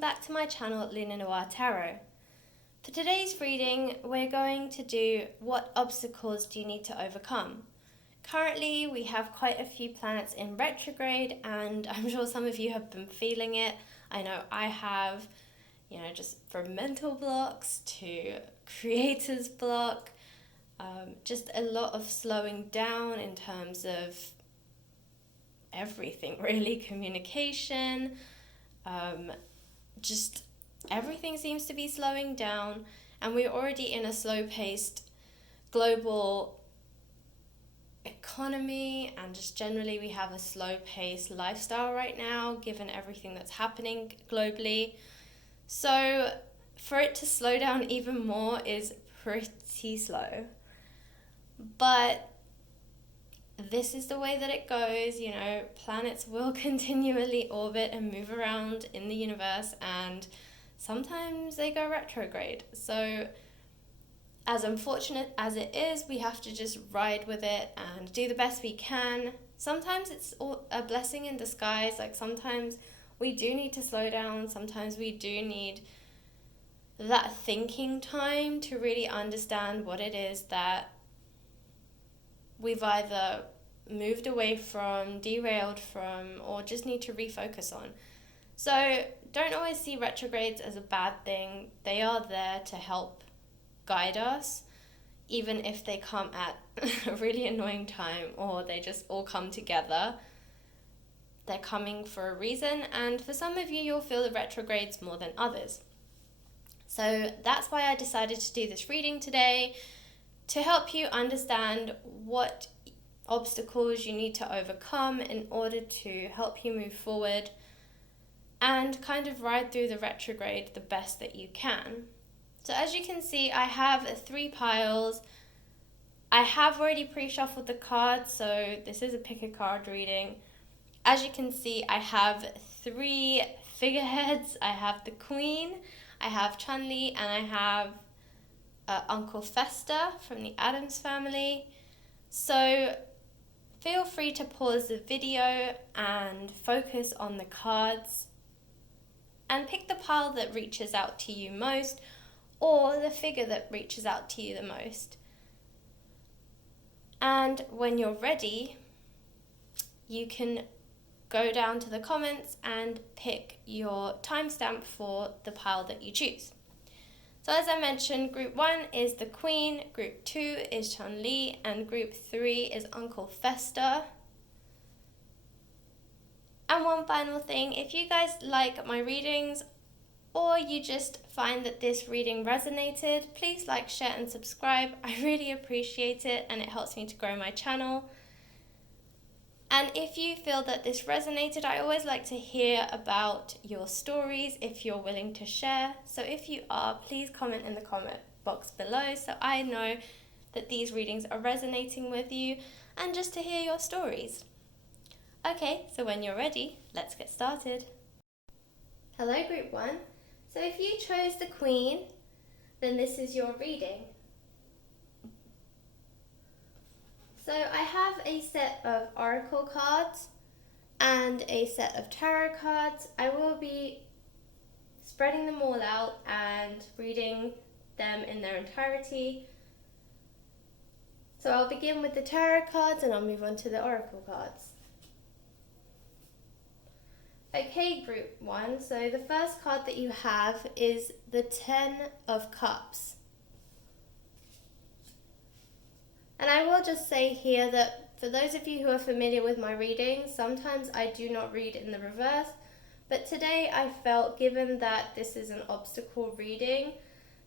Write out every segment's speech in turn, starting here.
welcome back to my channel Luna Noir Tarot. For today's reading, we're going to do what obstacles do you need to overcome. Currently, we have quite a few planets in retrograde, and I'm sure some of you have been feeling it. I know I have, just from mental blocks to creator's block, just a lot of slowing down in terms of everything, really. Communication, just everything seems to be slowing down, and we're already in a slow-paced global economy, and just generally we have a slow-paced lifestyle right now given everything that's happening globally. So for it to slow down even more is pretty slow, but this is the way that it goes. Planets will continually orbit and move around in the universe, and sometimes they go retrograde. So as unfortunate as it is, we have to just ride with it and do the best we can. Sometimes it's a blessing in disguise. Like, sometimes we do need to slow down. Sometimes we do need that thinking time to really understand what it is that we've either moved away from, derailed from, or just need to refocus on. So don't always see retrogrades as a bad thing. They are there to help guide us, even if they come at a really annoying time or they just all come together. They're coming for a reason, and for some of you, you'll feel the retrogrades more than others. So that's why I decided to do this reading today, to help you understand what obstacles you need to overcome in order to help you move forward and kind of ride through the retrograde the best that you can. So as you can see, I have 3 piles. I have already pre-shuffled the cards, so this is a pick a card reading. As you can see, I have 3 figureheads. I have the Queen, I have Chun-Li, and I have Uncle Fester from the Addams family. So feel free to pause the video and focus on the cards and pick the pile that reaches out to you most, or the figure that reaches out to you the most. And when you're ready, you can go down to the comments and pick your timestamp for the pile that you choose. So as I mentioned, group 1 is the Queen, group 2 is Chun-Li, and group 3 is Uncle Fester. And one final thing, if you guys like my readings, or you just find that this reading resonated, please like, share, and subscribe. I really appreciate it, and it helps me to grow my channel. And if you feel that this resonated, I always like to hear about your stories if you're willing to share. So if you are, please comment in the comment box below so I know that these readings are resonating with you, and just to hear your stories. Okay, so when you're ready, let's get started. Hello, group 1. So if you chose the Queen, then this is your reading. So I have a set of oracle cards and a set of tarot cards. I will be spreading them all out and reading them in their entirety. So I'll begin with the tarot cards and I'll move on to the oracle cards. Okay, group 1, so the first card that you have is the 10 of Cups. And I will just say here that for those of you who are familiar with my readings, sometimes I do not read in the reverse, but today I felt, given that this is an obstacle reading,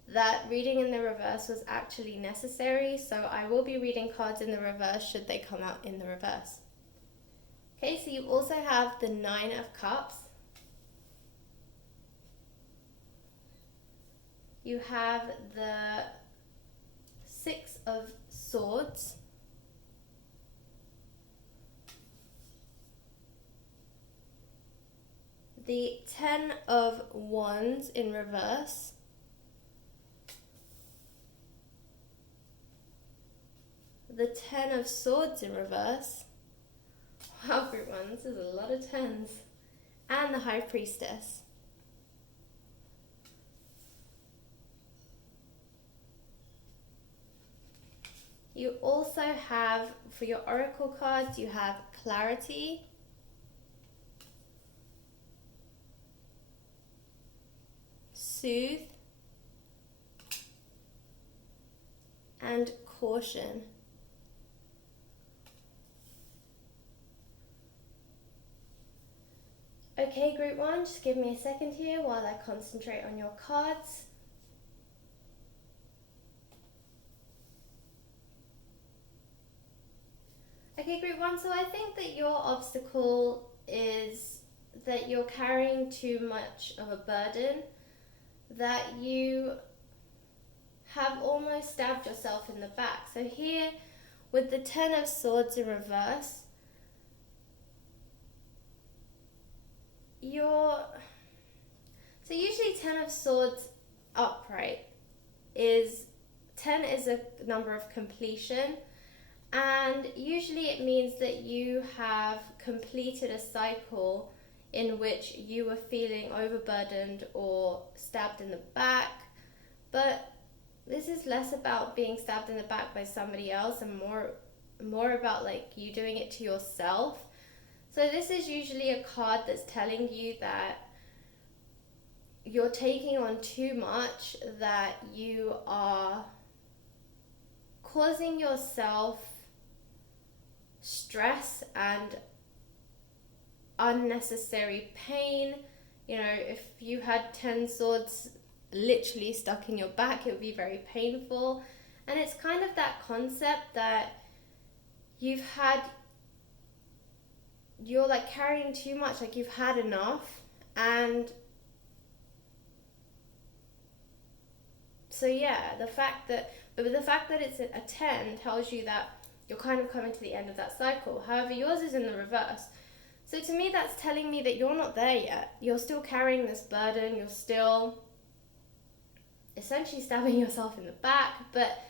that reading in the reverse was actually necessary, so I will be reading cards in the reverse should they come out in the reverse. Okay, so you also have the 9 of Cups. You have the 6 of Swords. The 10 of Wands in reverse. The 10 of Swords in reverse. Wow, group 1, this is a lot of 10s. And the High Priestess. You also have, for your oracle cards, you have clarity, soothe, and caution. Okay, group one, just give me a second here while I concentrate on your cards. Okay, group one, so I think that your obstacle is that you're carrying too much of a burden, that you have almost stabbed yourself in the back. So here, with the Ten of Swords in reverse, so usually Ten of Swords upright is, 10 is a number of completion, and usually it means that you have completed a cycle in which you were feeling overburdened or stabbed in the back. But this is less about being stabbed in the back by somebody else and more about like you doing it to yourself. So this is usually a card that's telling you that you're taking on too much, that you are causing yourself stress and unnecessary pain. You know, if you had 10 swords literally stuck in your back, it would be very painful. And it's kind of that concept that you're like carrying too much, like you've had enough. And so yeah, the fact that it's a 10 tells you that you're kind of coming to the end of that cycle. However, yours is in the reverse. So to me, that's telling me that you're not there yet. You're still carrying this burden. You're still essentially stabbing yourself in the back. But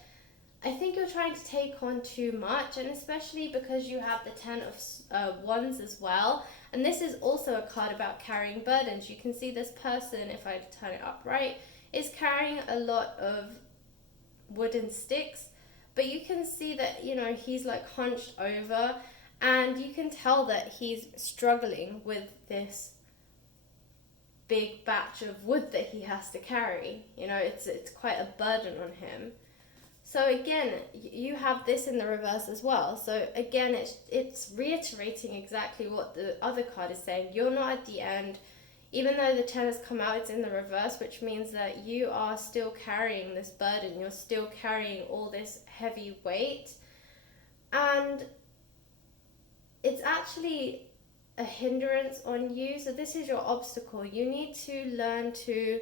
I think you're trying to take on too much, and especially because you have the 10 of Wands as well. And this is also a card about carrying burdens. You can see this person, if I turn it upright, is carrying a lot of wooden sticks. But you can see that, you know, he's like hunched over, and you can tell that he's struggling with this big batch of wood that he has to carry. You know, it's quite a burden on him. So again, you have this in the reverse as well. So again, it's reiterating exactly what the other card is saying. You're not at the end. Even though the 10 has come out, it's in the reverse, which means that you are still carrying this burden. You're still carrying all this heavy weight. And it's actually a hindrance on you. So this is your obstacle. You need to learn to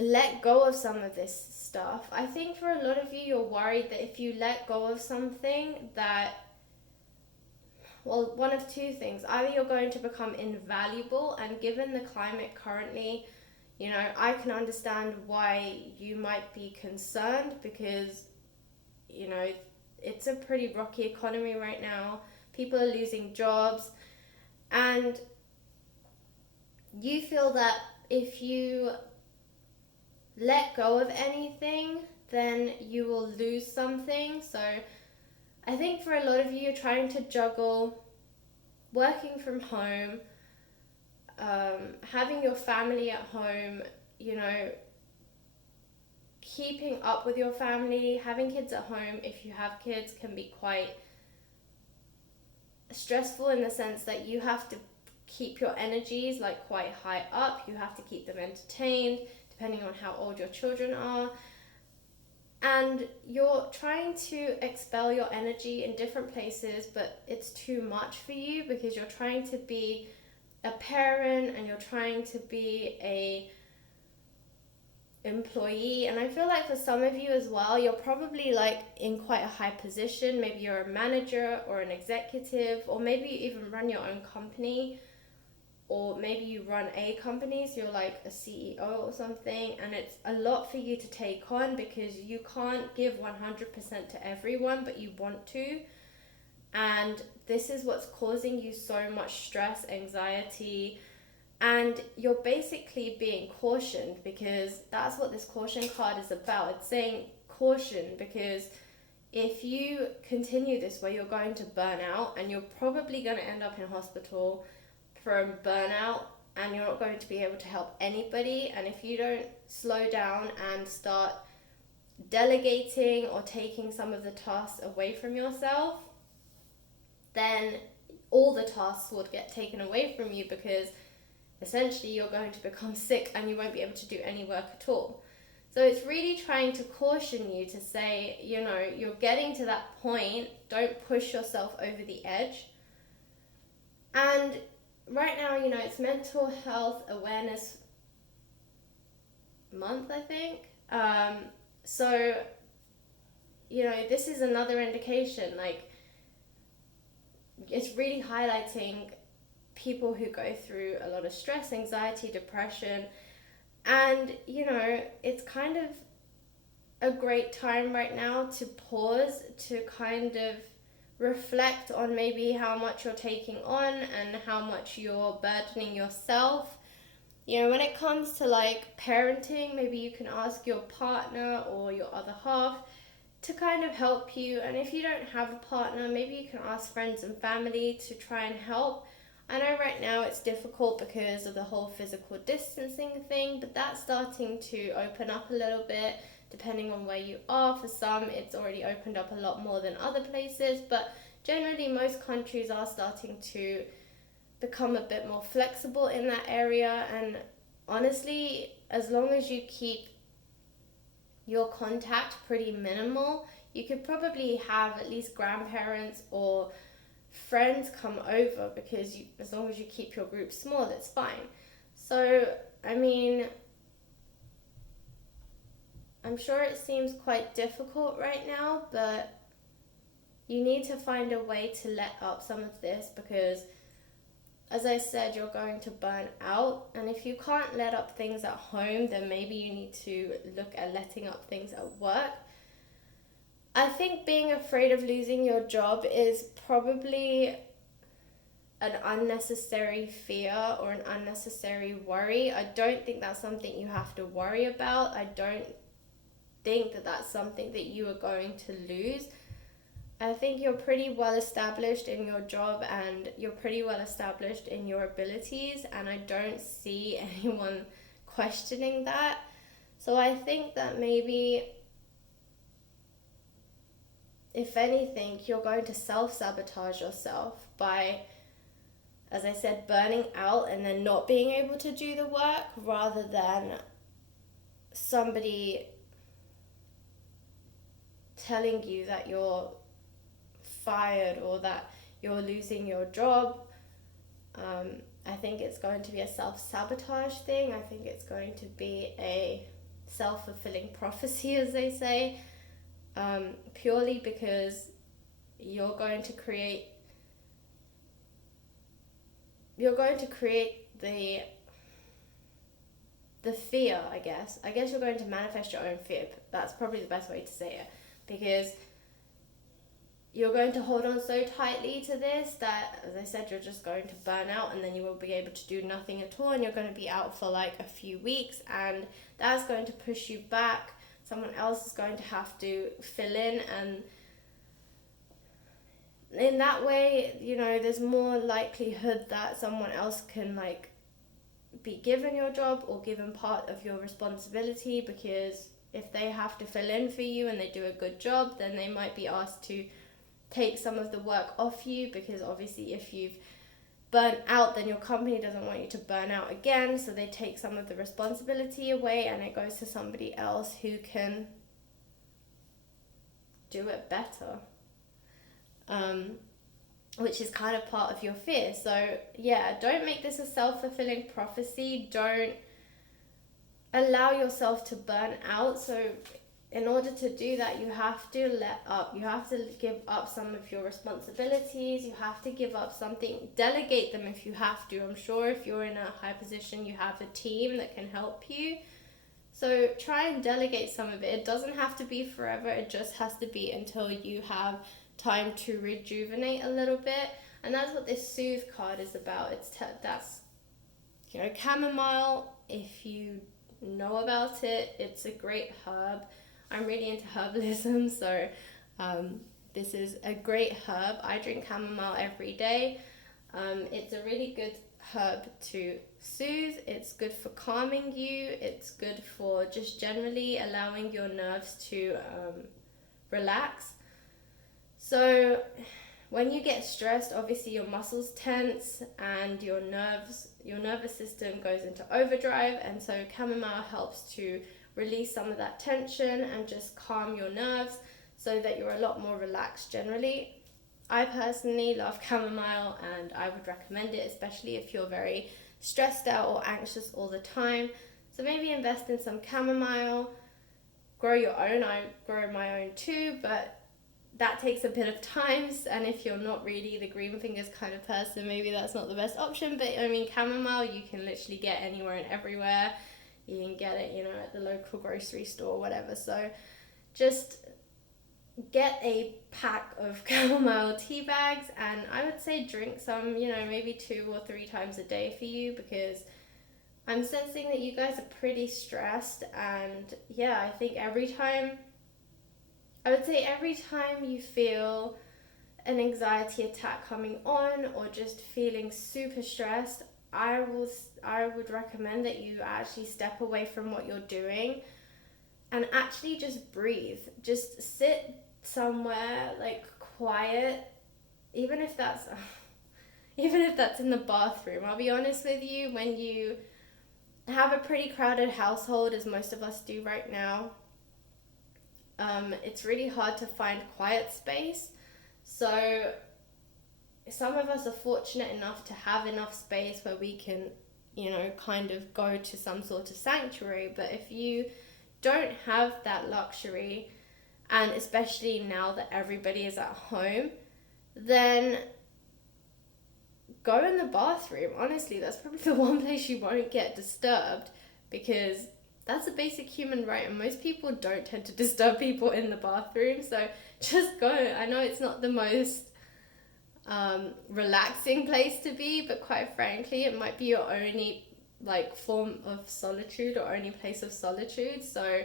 let go of some of this stuff. I think for a lot of you, you're worried that if you let go of something that, well, one of two things. Either you're going to become invaluable, and given the climate currently, you know, I can understand why you might be concerned because, you know, it's a pretty rocky economy right now. People are losing jobs, and you feel that if you let go of anything, then you will lose something. So I think for a lot of you, you're trying to juggle working from home, having your family at home, you know, keeping up with your family. Having kids at home, if you have kids, can be quite stressful in the sense that you have to keep your energies like quite high up. You have to keep them entertained, depending on how old your children are. And you're trying to expel your energy in different places, but it's too much for you because you're trying to be a parent and you're trying to be a employee. And I feel like for some of you as well, you're probably like in quite a high position. Maybe you're a manager or an executive, or maybe you even run your own company, or maybe you run a company, so you're like a CEO or something, and it's a lot for you to take on because you can't give 100% to everyone, but you want to. And this is what's causing you so much stress, anxiety, and you're basically being cautioned, because that's what this caution card is about. It's saying caution because if you continue this way, you're going to burn out, and you're probably going to end up in hospital from burnout, and you're not going to be able to help anybody. And if you don't slow down and start delegating or taking some of the tasks away from yourself, then all the tasks would get taken away from you, because essentially you're going to become sick and you won't be able to do any work at all. So it's really trying to caution you to say, you're getting to that point, don't push yourself over the edge. And right now, it's Mental Health Awareness Month, I think. So, this is another indication, it's really highlighting people who go through a lot of stress, anxiety, depression, and, it's kind of a great time right now to pause, to kind of reflect on maybe how much you're taking on and how much you're burdening yourself. When it comes to parenting, maybe you can ask your partner or your other half to kind of help you. And if you don't have a partner, maybe you can ask friends and family to try and help. I know right now it's difficult because of the whole physical distancing thing, but that's starting to open up a little bit depending on where you are. For some, it's already opened up a lot more than other places, but generally most countries are starting to become a bit more flexible in that area. And honestly, as long as you keep your contact pretty minimal, you could probably have at least grandparents or friends come over, because as long as you keep your group small, it's fine. So, I'm sure it seems quite difficult right now, but you need to find a way to let up some of this, because as I said, you're going to burn out. And if you can't let up things at home, then maybe you need to look at letting up things at work. I think being afraid of losing your job is probably an unnecessary fear or an unnecessary worry. I don't think that's something you have to worry about. I don't think that that's something that you are going to lose. I think you're pretty well established in your job and you're pretty well established in your abilities, and I don't see anyone questioning that. So I think that maybe, if anything, you're going to self-sabotage yourself by, as I said, burning out and then not being able to do the work, rather than somebody telling you that you're fired or that you're losing your job. I think it's going to be a self-sabotage thing. I think it's going to be a self-fulfilling prophecy, as they say, purely because you're going to create the fear, I guess. You're going to manifest your own fear. That's probably the best way to say it, because you're going to hold on so tightly to this that, as I said, you're just going to burn out, and then you won't be able to do nothing at all, and you're going to be out for a few weeks, and that's going to push you back. Someone else is going to have to fill in, and in that way, there's more likelihood that someone else can be given your job or given part of your responsibility, because if they have to fill in for you and they do a good job, then they might be asked to take some of the work off you, because obviously if you've burnt out, then your company doesn't want you to burn out again, so they take some of the responsibility away and it goes to somebody else who can do it better, which is kind of part of your fear. So yeah, don't make this a self-fulfilling prophecy. Don't allow yourself to burn out. So in order to do that, you have to let up. You have to give up some of your responsibilities. You have to give up something. Delegate them if you have to. I'm sure if you're in a high position, you have a team that can help you. So try and delegate some of it. It doesn't have to be forever. It just has to be until you have time to rejuvenate a little bit. And that's what this Soothe card is about. That's chamomile. If you know about it, it's a great herb. I'm really into herbalism, so This is a great herb. I drink chamomile every day. It's a really good herb to soothe. It's good for calming you. It's good for just generally allowing your nerves to relax. So when you get stressed, obviously your muscles tense and your nervous system goes into overdrive, and so chamomile helps to release some of that tension and just calm your nerves so that you're a lot more relaxed generally. I personally love chamomile, and I would recommend it, especially if you're very stressed out or anxious all the time. So maybe invest in some chamomile, grow your own. I grow my own too, but that takes a bit of time, and if you're not really the green fingers kind of person, maybe that's not the best option. But I mean, chamomile you can literally get anywhere and everywhere. You can get it, at the local grocery store or whatever. So just get a pack of chamomile tea bags, and I would say drink some, maybe 2 or 3 times a day for you, because I'm sensing that you guys are pretty stressed. And yeah, I think every time you feel an anxiety attack coming on, or just feeling super stressed, I would recommend that you actually step away from what you're doing and actually just breathe. Just sit somewhere like quiet, even if that's in the bathroom. I'll be honest with you, when you have a pretty crowded household, as most of us do right now, it's really hard to find quiet space. So some of us are fortunate enough to have enough space where we can, kind of go to some sort of sanctuary. But if you don't have that luxury, and especially now that everybody is at home, then go in the bathroom. Honestly, that's probably the one place you won't get disturbed, because that's a basic human right, and most people don't tend to disturb people in the bathroom. So just go. I know it's not the most relaxing place to be, but quite frankly, it might be your only form of solitude, or only place of solitude. So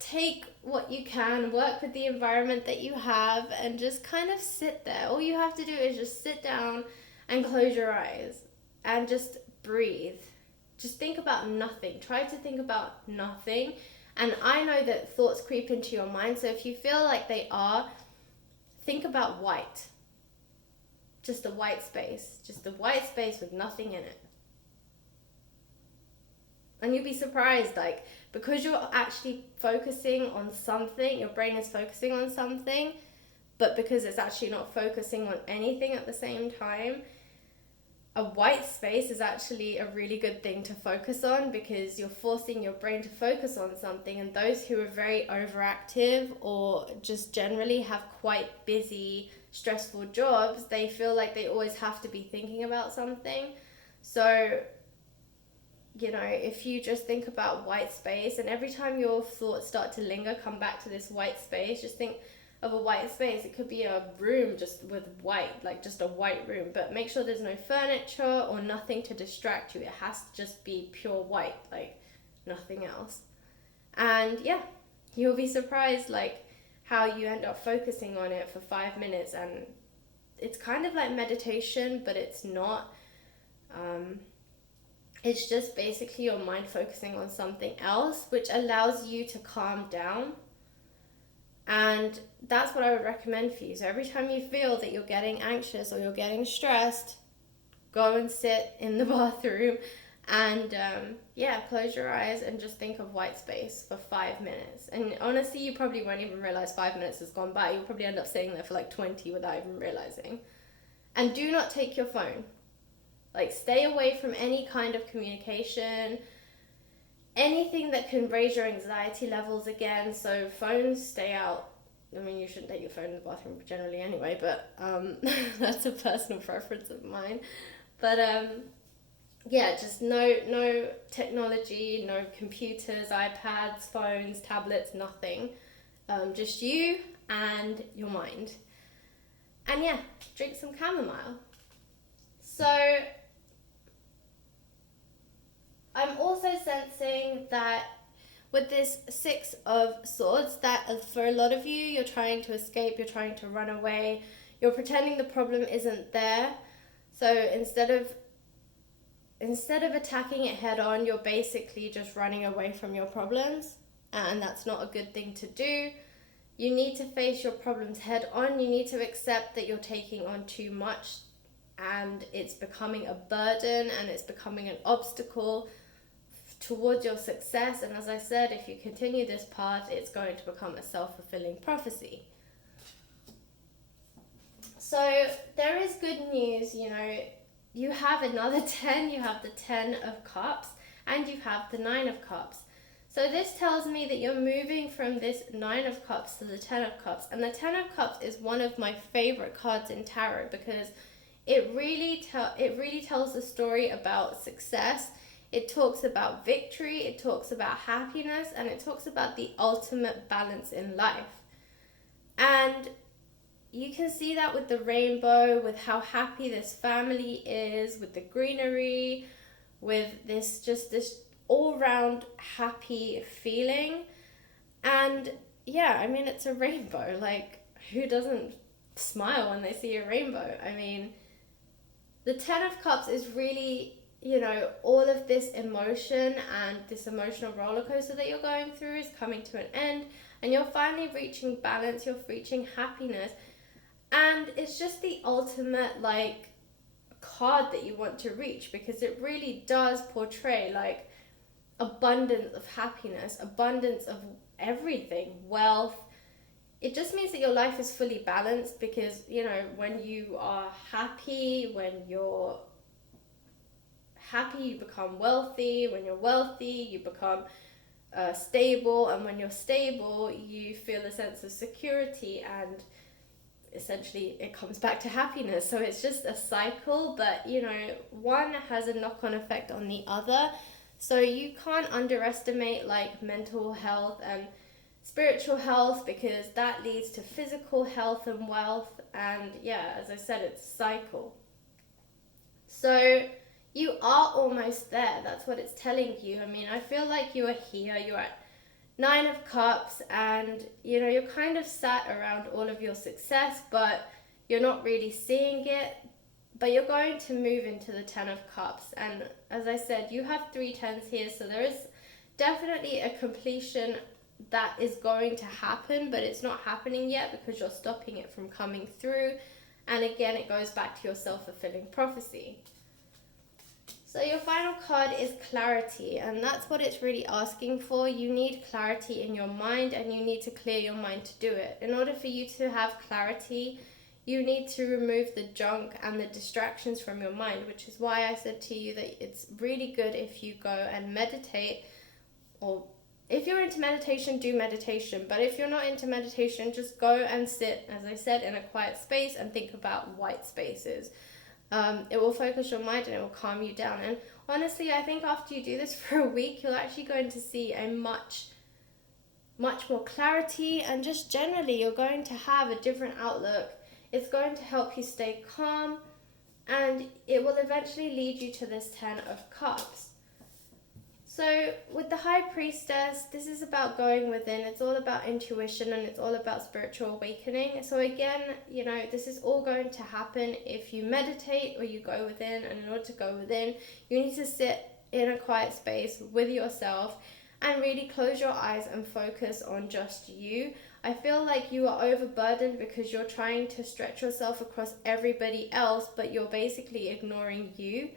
take what you can, work with the environment that you have, and just kind of sit there. All you have to do is just sit down and close your eyes and just breathe. Just think about nothing. Try to think about nothing. And I know that thoughts creep into your mind, so if you feel like they are, think about white. Just a white space. Just a white space with nothing in it. And you'll be surprised, because you're actually focusing on something, your brain is focusing on something, but because it's actually not focusing on anything at the same time, a white space is actually a really good thing to focus on, because you're forcing your brain to focus on something. And those who are very overactive, or just generally have quite busy, stressful jobs, they feel like they always have to be thinking about something. So, if you just think about white space, and every time your thoughts start to linger, come back to this white space, just think of a white space. It could be a room just with white, just a white room, but make sure there's no furniture or nothing to distract you. It has to just be pure white, nothing else. And yeah, you'll be surprised how you end up focusing on it for 5 minutes, and it's kind of like meditation, but it's not. It's just basically your mind focusing on something else, which allows you to calm down. And that's what I would recommend for you. So every time you feel that you're getting anxious or you're getting stressed, go and sit in the bathroom and close your eyes and just think of white space for 5 minutes. And honestly, you probably won't even realize 5 minutes has gone by. You'll probably end up sitting there for 20 without even realizing. And do not take your phone. Stay away from any kind of communication, anything that can raise your anxiety levels again. So phones, stay out. I mean, you shouldn't take your phone in the bathroom generally anyway, but that's a personal preference of mine. But just no technology, no computers, iPads, phones, tablets, nothing. Just you and your mind. And yeah, drink some chamomile. So I'm also sensing that with this Six of Swords, that for a lot of you, you're trying to escape, you're trying to run away, you're pretending the problem isn't there. So instead of attacking it head on, you're basically just running away from your problems, and that's not a good thing to do. You need to face your problems head on. You need to accept that you're taking on too much and it's becoming a burden and it's becoming an obstacle towards your success. And as I said, if you continue this path, it's going to become a self-fulfilling prophecy. So there is good news, you have another 10, you have the 10 of Cups, and you have the 9 of Cups. So this tells me that you're moving from this 9 of Cups to the 10 of Cups. And the 10 of Cups is one of my favorite cards in tarot because it really tells the story about success. It talks about victory, it talks about happiness, and it talks about the ultimate balance in life. And you can see that with the rainbow, with how happy this family is, with the greenery, with this all-round happy feeling. And yeah, I mean, it's a rainbow. Like, who doesn't smile when they see a rainbow? I mean, the 10 of Cups is really, all of this emotion and this emotional roller coaster that you're going through is coming to an end, and you're finally reaching balance, you're reaching happiness. And it's just the ultimate, card that you want to reach, because it really does portray, abundance of happiness, abundance of everything, wealth. It just means that your life is fully balanced because, when you are happy, when you're happy, you become wealthy. When you're wealthy, you become stable. And when you're stable, you feel a sense of security, and essentially it comes back to happiness. So it's just a cycle, but one has a knock-on effect on the other. So you can't underestimate mental health and spiritual health, because that leads to physical health and wealth. And yeah, as I said, it's a cycle. So you are almost there. That's what it's telling you. I mean, I feel like you are here. You're at 9 of Cups, and you're kind of sat around all of your success, but you're not really seeing it. But you're going to move into the 10 of Cups, and as I said, you have 3 10s here, so there is definitely a completion that is going to happen, but it's not happening yet because you're stopping it from coming through. And again, it goes back to your self-fulfilling prophecy. So your final card is clarity, and that's what it's really asking for. You need clarity in your mind, and you need to clear your mind to do it. In order for you to have clarity, you need to remove the junk and the distractions from your mind, which is why I said to you that it's really good if you go and meditate, or if you're into meditation, do meditation. But if you're not into meditation, just go and sit, as I said, in a quiet space and think about white spaces. It will focus your mind and it will calm you down. And honestly, I think after you do this for a week, you're actually going to see a much more clarity, and just generally you're going to have a different outlook. It's going to help you stay calm, and it will eventually lead you to this 10 of Cups. So with the High Priestess, this is about going within. It's all about intuition, and it's all about spiritual awakening. So again, this is all going to happen if you meditate or you go within. And in order to go within, you need to sit in a quiet space with yourself and really close your eyes and focus on just you. I feel like you are overburdened because you're trying to stretch yourself across everybody else, but you're basically ignoring you.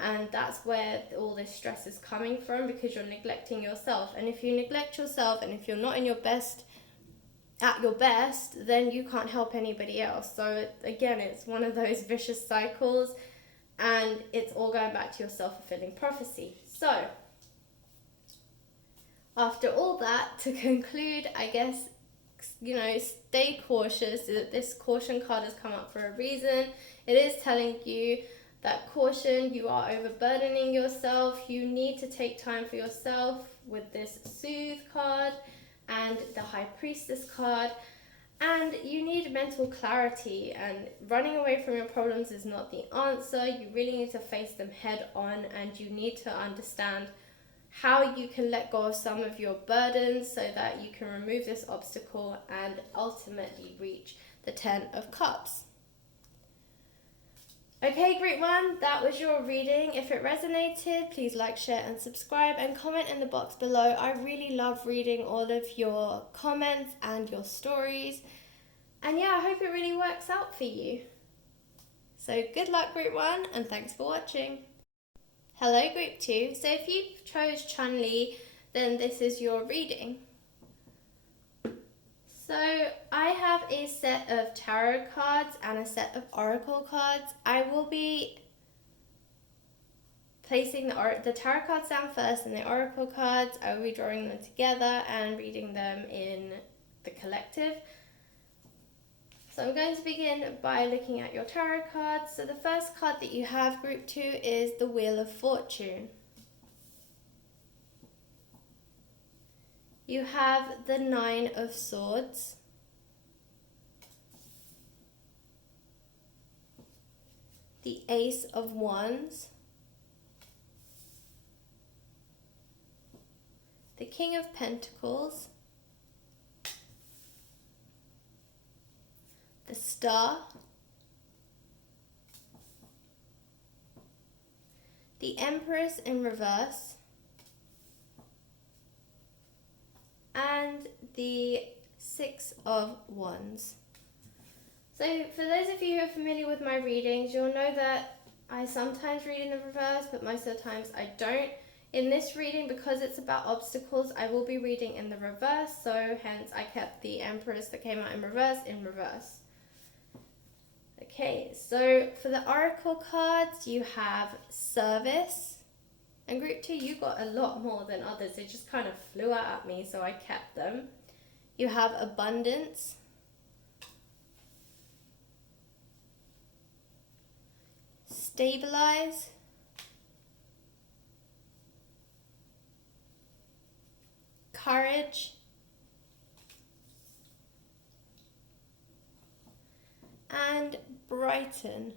And that's where all this stress is coming from, because you're neglecting yourself. And if you neglect yourself, and if you're not at your best, then you can't help anybody else. So again, it's one of those vicious cycles, and it's all going back to your self-fulfilling prophecy. So after all that, to conclude, I guess, stay cautious. This caution card has come up for a reason. It is telling you that caution, you are overburdening yourself. You need to take time for yourself with this Soothe card and the High Priestess card. And you need mental clarity, and running away from your problems is not the answer. You really need to face them head on, and you need to understand how you can let go of some of your burdens so that you can remove this obstacle and ultimately reach the 10 of Cups. Okay, Group 1, that was your reading. If it resonated, please like, share and subscribe and comment in the box below. I really love reading all of your comments and your stories. And yeah, I hope it really works out for you. So good luck, Group 1, and thanks for watching. Hello, Group 2. So if you chose Chun-Li, then this is your reading. So I have a set of tarot cards and a set of oracle cards. I will be placing the tarot cards down first and the oracle cards. I will be drawing them together and reading them in the collective. So I'm going to begin by looking at your tarot cards. So the first card that you have, Group 2, is the Wheel of Fortune. You have the 9 of Swords, the Ace of Wands, the King of Pentacles, the Star, the Empress in reverse, and the 6 of Wands. So for those of you who are familiar with my readings, you'll know that I sometimes read in the reverse, but most of the times I don't. In this reading, because it's about obstacles, I will be reading in the reverse, so hence I kept the Empress that came out in reverse. Okay, so for the oracle cards, you have Service. And Group 2, you got a lot more than others. They just kind of flew out at me, so I kept them. You have Abundance, Stabilize, Courage, and Brighten.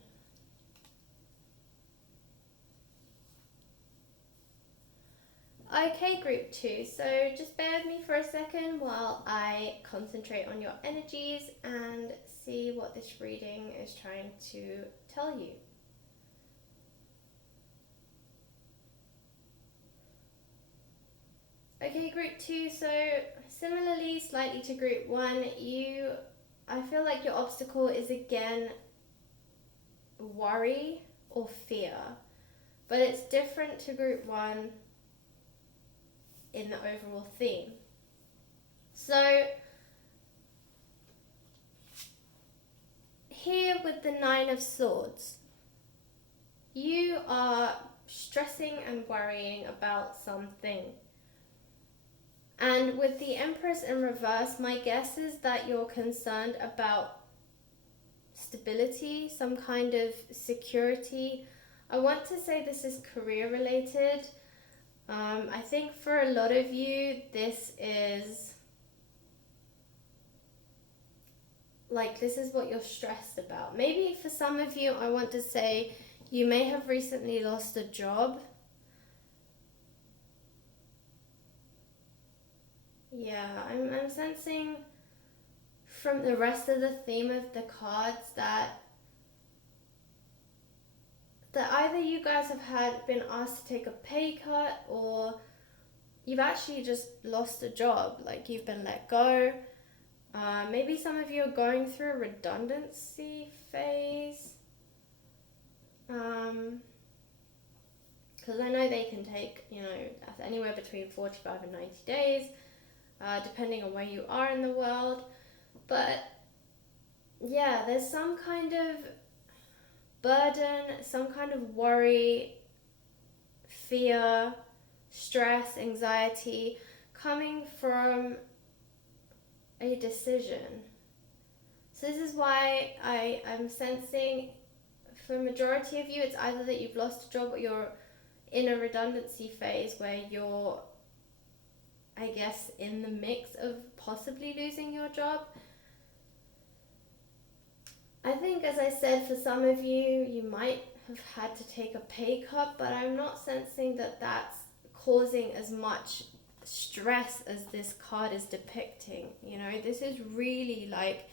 Okay, Group 2, so just bear with me for a second while I concentrate on your energies and see what this reading is trying to tell you. Okay, Group 2, so similarly, slightly to Group 1, I feel like your obstacle is again worry or fear, but it's different to Group 1 in the overall theme. So here with the 9 of Swords, you are stressing and worrying about something. And with the Empress in reverse, my guess is that you're concerned about stability, some kind of security. I want to say this is career related. I think for a lot of you, this is what you're stressed about. Maybe for some of you, I want to say you may have recently lost a job. Yeah, I'm sensing from the rest of the theme of the cards that either you guys have been asked to take a pay cut, or you've actually just lost a job, like you've been let go. Maybe some of you are going through a redundancy phase. Because I know they can take, anywhere between 45 and 90 days, depending on where you are in the world. But yeah, there's some kind of burden, some kind of worry, fear, stress, anxiety coming from a decision. So this is why I'm sensing for a majority of you, it's either that you've lost a job or you're in a redundancy phase where you're, I guess, in the mix of possibly losing your job. I think, as I said, for some of you, you might have had to take a pay cut, but I'm not sensing that that's causing as much stress as this card is depicting. You know, this is really like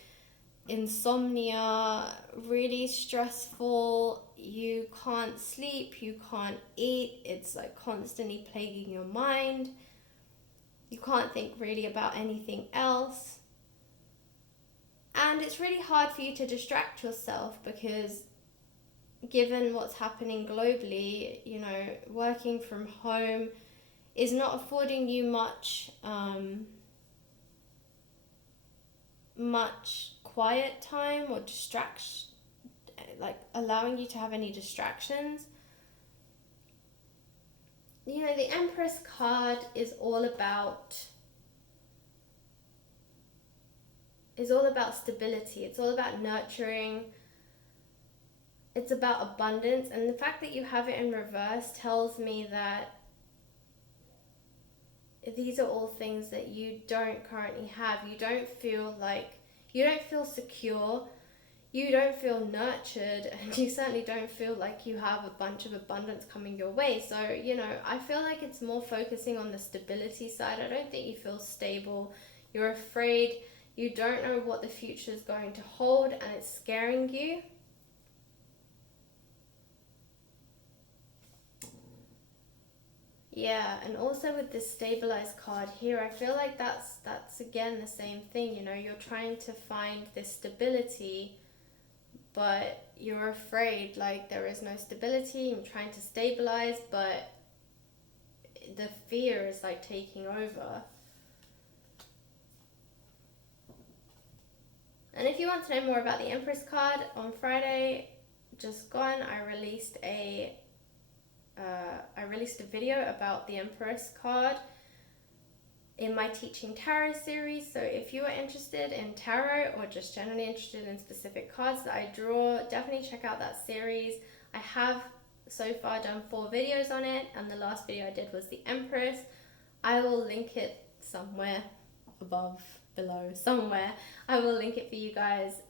insomnia, really stressful. You can't sleep, you can't eat. It's like constantly plaguing your mind. You can't think really about anything else. And it's really hard for you to distract yourself because given what's happening globally, you know, working from home is not affording you much quiet time or distraction, like allowing you to have any distractions. You know, the Empress card is all about stability. It's all about nurturing. It's about abundance. And the fact that you have it in reverse tells me that these are all things that you don't currently have. You don't feel secure, you don't feel nurtured, and you certainly don't feel like you have a bunch of abundance coming your way. So, you know, I feel like it's more focusing on the stability side. I don't think you feel stable. You're afraid. You don't know what the future is going to hold, and it's scaring you. Yeah, and also with this stabilized card here, I feel like that's again the same thing. You know, you're trying to find this stability, but you're afraid, like there is no stability. You're trying to stabilize, but the fear is like taking over. And if you want to know more about the Empress card, on Friday just gone, I released a video about the Empress card in my Teaching Tarot series. So if you are interested in tarot or just generally interested in specific cards that I draw, definitely check out that series. I have so far done 4 videos on it, and the last video I did was the Empress. I will link it somewhere above, below, somewhere. I will link it for you guys,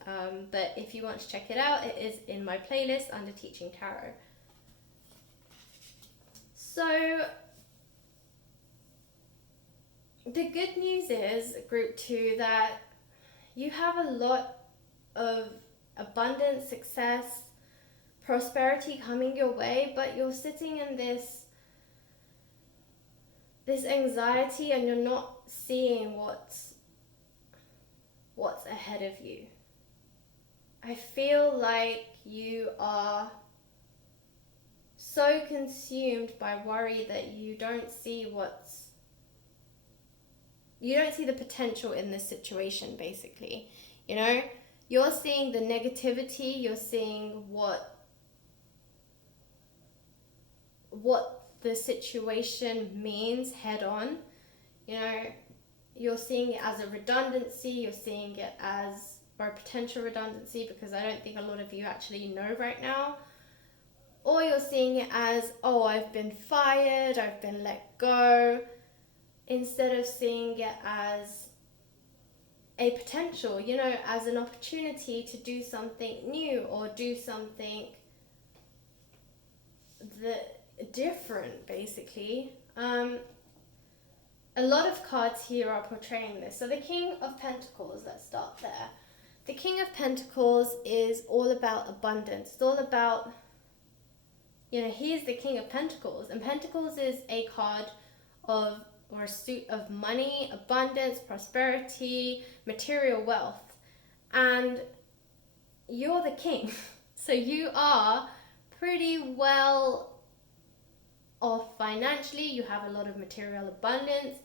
but if you want to check it out, it is in my playlist under Teaching Tarot. So the good news is, group 2, that you have a lot of abundance, success, prosperity coming your way, but you're sitting in this anxiety, and you're not seeing what's ahead of you. I feel like you are so consumed by worry that you don't see the potential in this situation, basically. You know, you're seeing the negativity, you're seeing what the situation means head on. You know, you're seeing it as a redundancy, you're seeing it as, or a potential redundancy, because I don't think a lot of you actually know right now. Or you're seeing it as, oh, I've been fired, I've been let go, instead of seeing it as a potential, you know, as an opportunity to do something new or do something different, basically. A lot of cards here are portraying this. So the King of Pentacles, let's start there. The King of Pentacles is all about abundance. It's all about, you know, he is the King of Pentacles, and Pentacles is a card of, or a suit of money, abundance, prosperity, material wealth. And you're the king. So you are pretty well off financially. You have a lot of material abundance.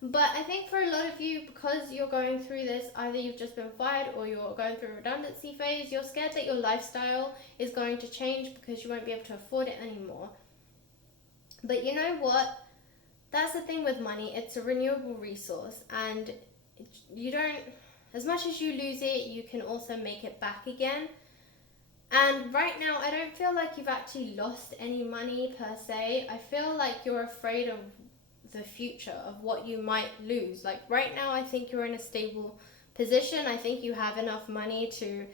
But I think for a lot of you, because you're going through this, either you've just been fired or you're going through a redundancy phase, you're scared that your lifestyle is going to change because you won't be able to afford it anymore. But you know what? That's the thing with money. It's a renewable resource, and you don't, as much as you lose it, you can also make it back again. And right now, I don't feel like you've actually lost any money per se. I feel like you're afraid of the future, of what you might lose. Like right now, I think you're in a stable position. I think you have enough money to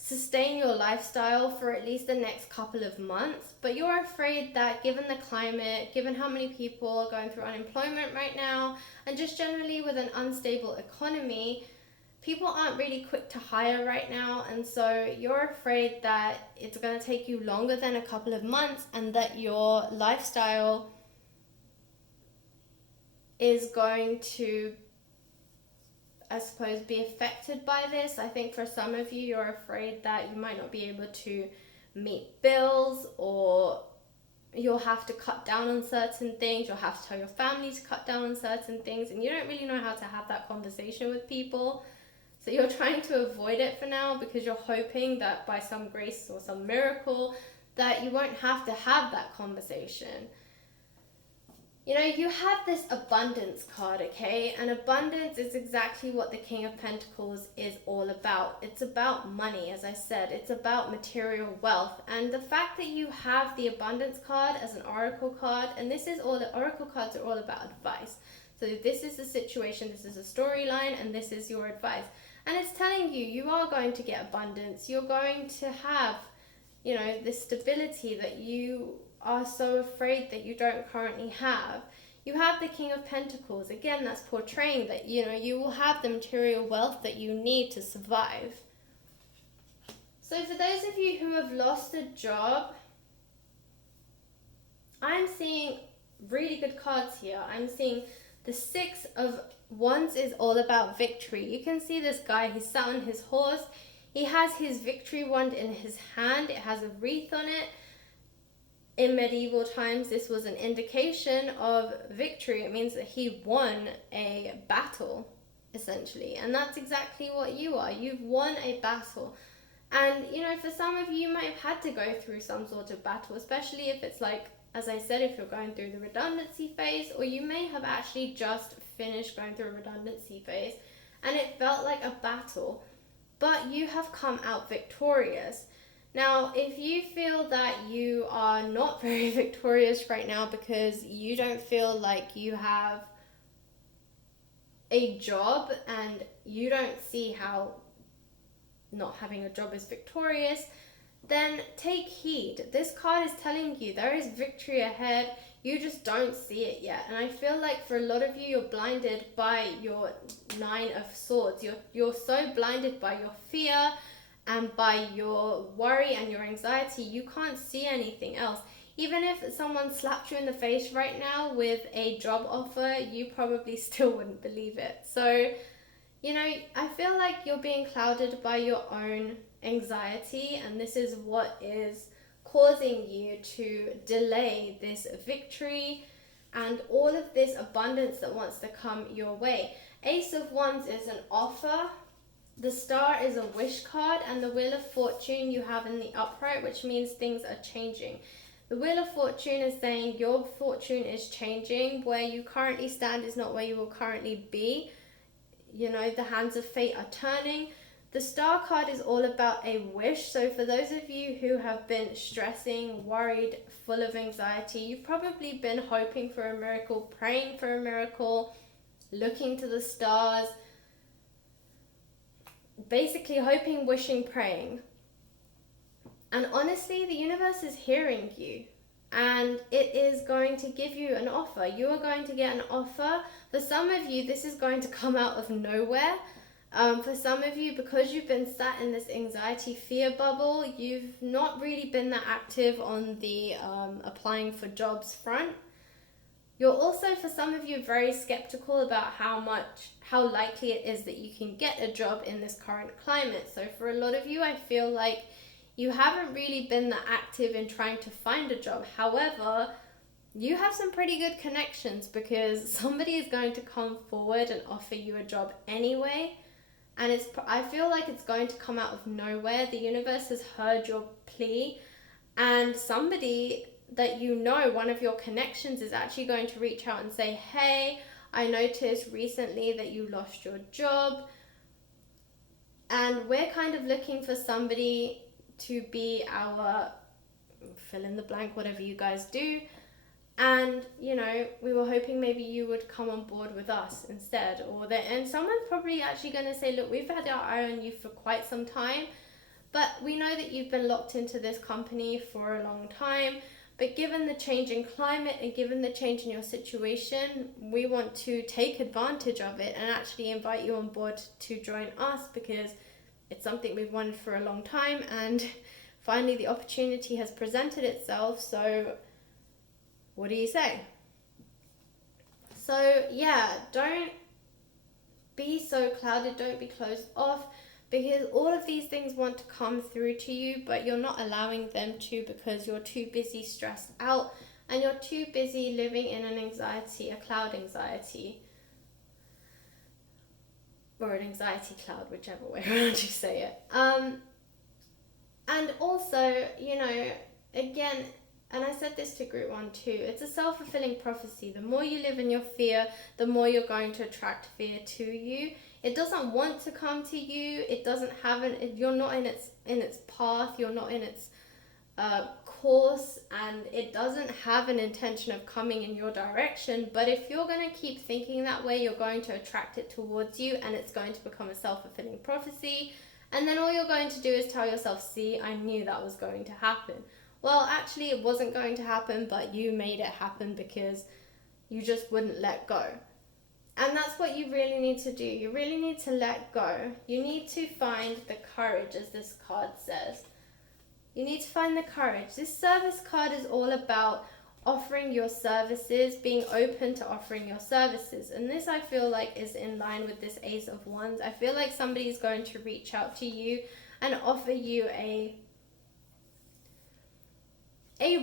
sustain your lifestyle for at least the next couple of months, but you're afraid that given the climate, given how many people are going through unemployment right now, and just generally with an unstable economy, people aren't really quick to hire right now, and so you're afraid that it's going to take you longer than a couple of months and that your lifestyle is going to, I suppose, be affected by this. I think for some of you, you're afraid that you might not be able to meet bills, or you'll have to cut down on certain things. You'll have to tell your family to cut down on certain things, and you don't really know how to have that conversation with people. So you're trying to avoid it for now because you're hoping that by some grace or some miracle that you won't have to have that conversation. You know, you have this abundance card, okay? And abundance is exactly what the King of Pentacles is all about. It's about money, as I said. It's about material wealth. And the fact that you have the abundance card as an oracle card, and this is all, the oracle cards are all about advice. So this is the situation, this is a storyline, and this is your advice. And it's telling you, you are going to get abundance. You're going to have, you know, this stability that you are so afraid that you don't currently have. You have the King of Pentacles. Again, that's portraying that, you know, you will have the material wealth that you need to survive. So for those of you who have lost a job, I'm seeing really good cards here. I'm seeing the Six of Wands is all about victory. You can see this guy, he's sat on his horse. He has his victory wand in his hand. It has a wreath on it. In medieval times, this was an indication of victory. It means that he won a battle, essentially. And that's exactly what you are. You've won a battle. And, you know, for some of you, you might have had to go through some sort of battle, especially if it's like, as I said, if you're going through the redundancy phase, or you may have actually just finished going through a redundancy phase, and it felt like a battle, but you have come out victorious. Now, if you feel that you are not very victorious right now because you don't feel like you have a job and you don't see how not having a job is victorious, then take heed. This card is telling you there is victory ahead. You just don't see it yet. And I feel like for a lot of you, you're blinded by your Nine of Swords. You're so blinded by your fear and by your worry and your anxiety, you can't see anything else. Even if someone slapped you in the face right now with a job offer, you probably still wouldn't believe it. So, you know, I feel like you're being clouded by your own anxiety, and this is what is causing you to delay this victory and all of this abundance that wants to come your way. Ace of Wands is an offer. The Star is a wish card, and the Wheel of Fortune you have in the upright, which means things are changing. The Wheel of Fortune is saying your fortune is changing. Where you currently stand is not where you will currently be. You know, the hands of fate are turning. The Star card is all about a wish. So for those of you who have been stressing, worried, full of anxiety, you've probably been hoping for a miracle, praying for a miracle, looking to the stars, basically hoping, wishing, praying. And honestly, the universe is hearing you, and it is going to give you an offer. You are going to get an offer. For some of you, this is going to come out of nowhere. For some of you, because you've been sat in this anxiety fear bubble, you've not really been that active on the applying for jobs front. You're also, for some of you, very skeptical about how likely it is that you can get a job in this current climate. So for a lot of you, I feel like you haven't really been that active in trying to find a job. However, you have some pretty good connections because somebody is going to come forward and offer you a job anyway. And I feel like it's going to come out of nowhere. The universe has heard your plea, and somebody that you know, one of your connections, is actually going to reach out and say, hey, I noticed recently that you lost your job, and we're kind of looking for somebody to be our fill in the blank, whatever you guys do. And, you know, we were hoping maybe you would come on board with us instead. And someone's probably actually going to say, look, we've had our eye on you for quite some time, But we know that you've been locked into this company for a long time. But given the change in climate and given the change in your situation, we want to take advantage of it and actually invite you on board to join us, because it's something we've wanted for a long time, and finally the opportunity has presented itself. So what do you say? So yeah, don't be so clouded, don't be closed off, because all of these things want to come through to you, but you're not allowing them to, because you're too busy stressed out and you're too busy living in an anxiety, a cloud anxiety, or an anxiety cloud, whichever way around you say it. And also, again, and I said this to group 1 too, it's a self-fulfilling prophecy. The more you live in your fear, the more you're going to attract fear to you. It doesn't want to come to you. It doesn't have you're not in its path. You're not in its course, and it doesn't have an intention of coming in your direction. But if you're going to keep thinking that way, you're going to attract it towards you, and it's going to become a self-fulfilling prophecy. And then all you're going to do is tell yourself, see, I knew that was going to happen. Well, actually it wasn't going to happen, but you made it happen because you just wouldn't let go. And that's what you really need to do. You really need to let go. You need to find the courage, as this card says. You need to find the courage. This service card is all about offering your services, being open to offering your services. And this, I feel like, is in line with this Ace of Wands. I feel like somebody is going to reach out to you and offer you a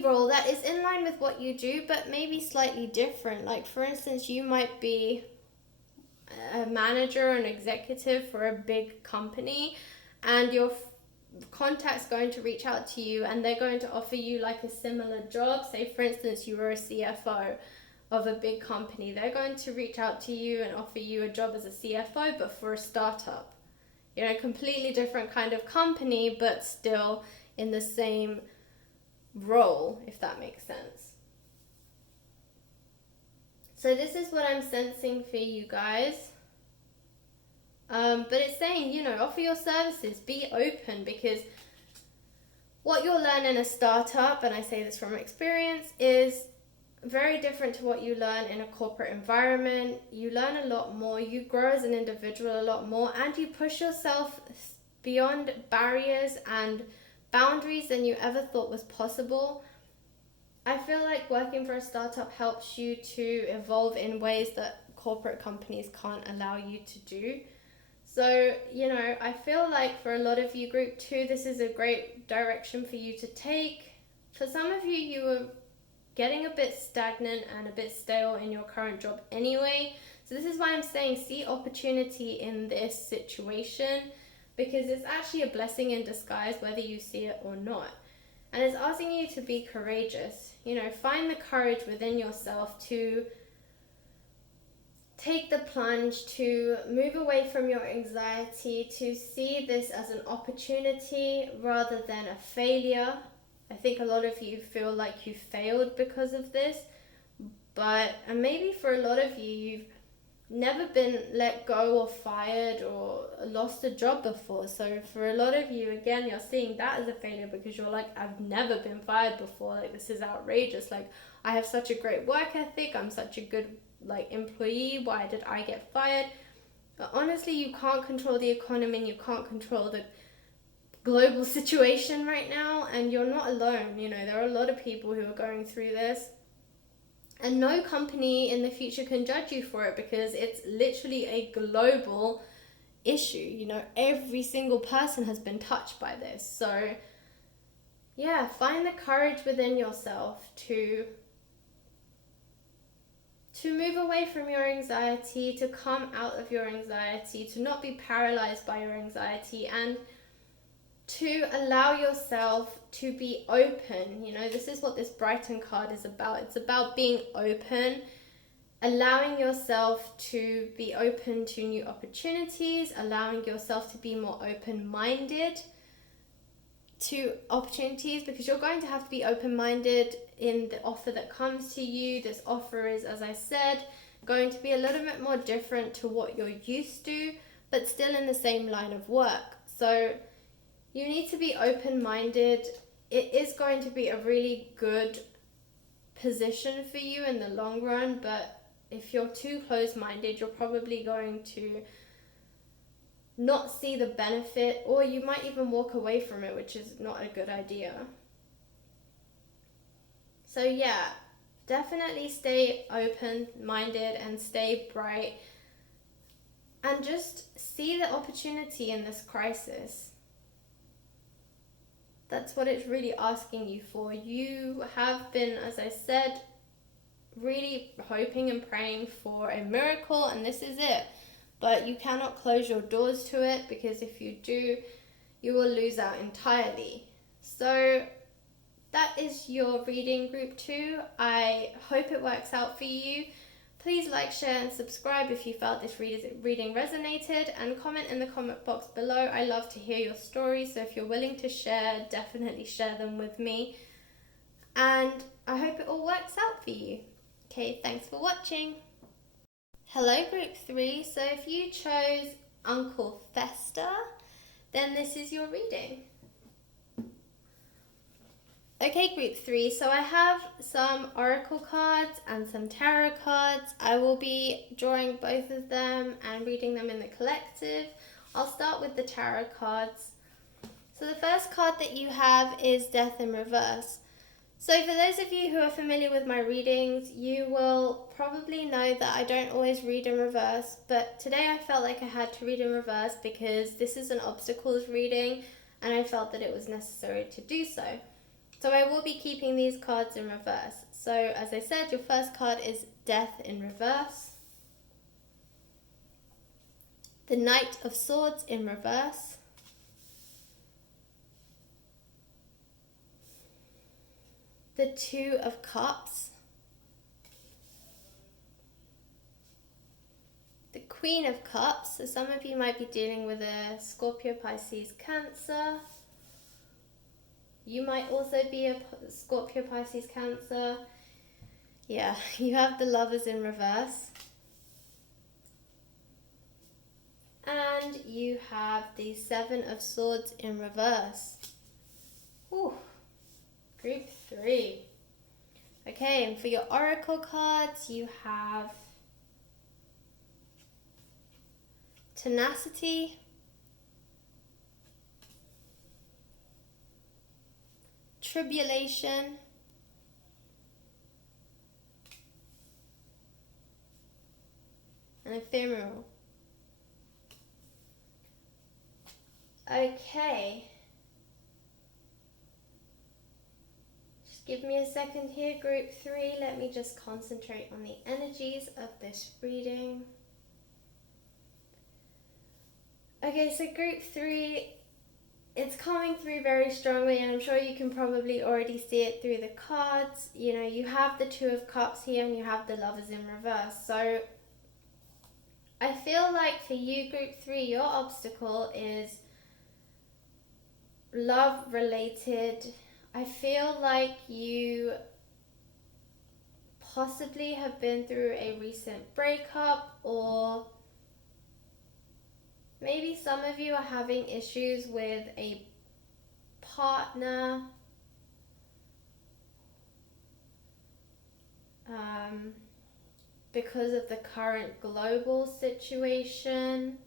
role that is in line with what you do, but maybe slightly different. Like, for instance, you might be a manager or an executive for a big company, and your contact's going to reach out to you and they're going to offer you like a similar job. Say, for instance, you were a CFO of a big company. They're going to reach out to you and offer you a job as a CFO, but for a startup. Completely different kind of company, but still in the same role, if that makes sense. So this is what I'm sensing for you guys. But it's saying, offer your services, be open, because what you'll learn in a startup, and I say this from experience, is very different to what you learn in a corporate environment. You learn a lot more, you grow as an individual a lot more, and you push yourself beyond barriers and boundaries than you ever thought was possible. I feel like working for a startup helps you to evolve in ways that corporate companies can't allow you to do. So, I feel like for a lot of you, group 2, this is a great direction for you to take. For some of you, you were getting a bit stagnant and a bit stale in your current job anyway. So this is why I'm saying see opportunity in this situation, because it's actually a blessing in disguise, whether you see it or not. And it's asking you to be courageous. Find the courage within yourself to take the plunge, to move away from your anxiety, to see this as an opportunity rather than a failure. I think a lot of you feel like you failed because of this, and maybe for a lot of you, you've never been let go or fired or lost a job before. So for a lot of you, again, you're seeing that as a failure because you're like, I've never been fired before. Like, this is outrageous. Like, I have such a great work ethic. I'm such a good employee. Why did I get fired? But honestly, you can't control the economy and you can't control the global situation right now, and you're not alone. There are a lot of people who are going through this, and no company in the future can judge you for it because it's literally a global issue. Every single person has been touched by this. So yeah, find the courage within yourself to move away from your anxiety, to come out of your anxiety, to not be paralyzed by your anxiety, and to allow yourself to be open. This is what this Brighton card is about. It's about being open, allowing yourself to be open to new opportunities, allowing yourself to be more open-minded to opportunities, because you're going to have to be open-minded in the offer that comes to you. This offer is, as I said, going to be a little bit more different to what you're used to, but still in the same line of work. So You need to be open-minded. It is going to be a really good position for you in the long run, but if you're too close-minded, you're probably going to not see the benefit, or you might even walk away from it, which is not a good idea. So yeah, definitely stay open-minded and stay bright, and just see the opportunity in this crisis. That's what it's really asking you for. You have been, as I said, really hoping and praying for a miracle, and this is it. But you cannot close your doors to it, because if you do, you will lose out entirely. So that is your reading, group 2. I hope it works out for you. Please like, share and subscribe if you felt this reading resonated, and comment in the comment box below. I love to hear your stories, so if you're willing to share, definitely share them with me. And I hope it all works out for you. Okay, thanks for watching. Hello group 3, so if you chose Uncle Fester, then this is your reading. Okay group 3, so I have some oracle cards and some tarot cards. I will be drawing both of them and reading them in the collective. I'll start with the tarot cards. So the first card that you have is Death in Reverse. So for those of you who are familiar with my readings, you will probably know that I don't always read in reverse, but today I felt like I had to read in reverse because this is an obstacles reading and I felt that it was necessary to do so. So I will be keeping these cards in reverse. So as I said, your first card is Death in Reverse. The Knight of Swords in reverse. The Two of Cups. The Queen of Cups. So some of you might be dealing with a Scorpio, Pisces, Cancer. You might also be a Scorpio, Pisces, Cancer. Yeah, you have the Lovers in reverse. And you have the Seven of Swords in reverse. Ooh. Group 3. Okay, and for your oracle cards, you have Tenacity, Tribulation, and Ephemeral. Okay. Give me a second here, group 3. Let me just concentrate on the energies of this reading. Okay, so group 3, it's coming through very strongly, and I'm sure you can probably already see it through the cards. You know, you have the Two of Cups here and you have the Lovers in reverse. So I feel like for you, group 3, your obstacle is love related. I feel like you possibly have been through a recent breakup, or maybe some of you are having issues with a partner. Because of the current global situation.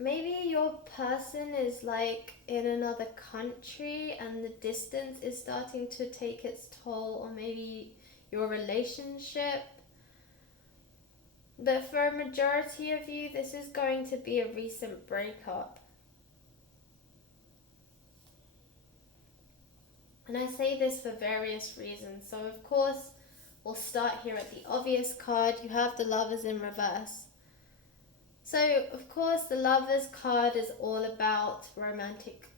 Maybe your person is like in another country and the distance is starting to take its toll, or maybe your relationship. But for a majority of you, this is going to be a recent breakup. And I say this for various reasons. So of course, we'll start here at the obvious card. You have the Lovers in reverse. So, of course, the Lovers card is all about romantic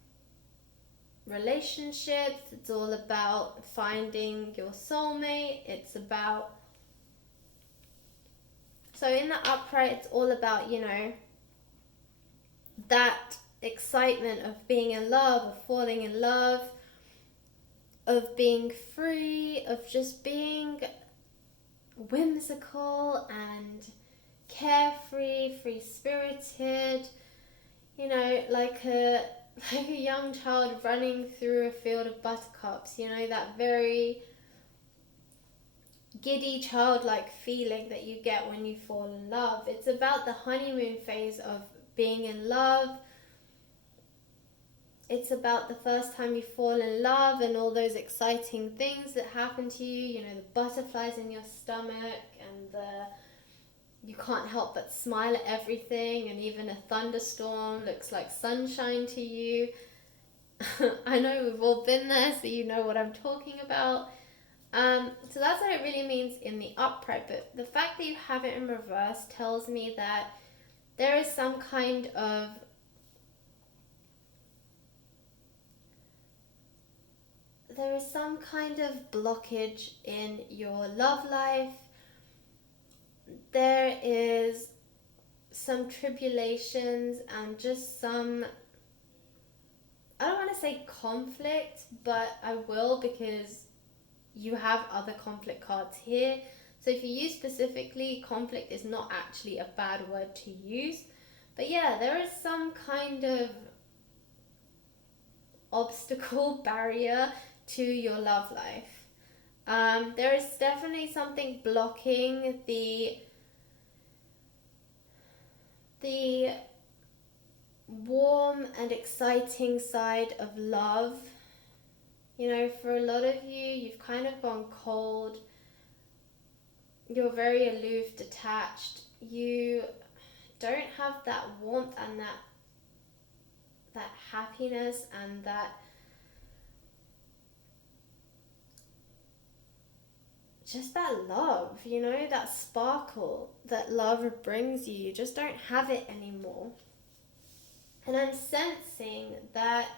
relationships. It's all about finding your soulmate. It's about... So in the upright, it's all about, you know, that excitement of being in love, of falling in love, of being free, of just being whimsical and carefree, free-spirited, you know, like a young child running through a field of buttercups, you know, that very giddy childlike feeling that you get when you fall in love. It's about the honeymoon phase of being in love. It's about the first time you fall in love and all those exciting things that happen to you, you know, the butterflies in your stomach and you can't help but smile at everything, and even a thunderstorm looks like sunshine to you. I know we've all been there, so you know what I'm talking about. So that's what it really means in the upright, but the fact that you have it in reverse tells me that there is some kind of blockage in your love life. There is some tribulations and just some, I don't want to say conflict, but I will, because you have other conflict cards here. So if you use specifically, conflict is not actually a bad word to use. But yeah, there is some kind of obstacle, barrier to your love life. There is definitely something blocking the warm and exciting side of love. You know, for a lot of you, you've kind of gone cold. You're very aloof, detached. You don't have that warmth and that happiness and that just that love, you know, that sparkle that love brings you. You just don't have it anymore. And I'm sensing that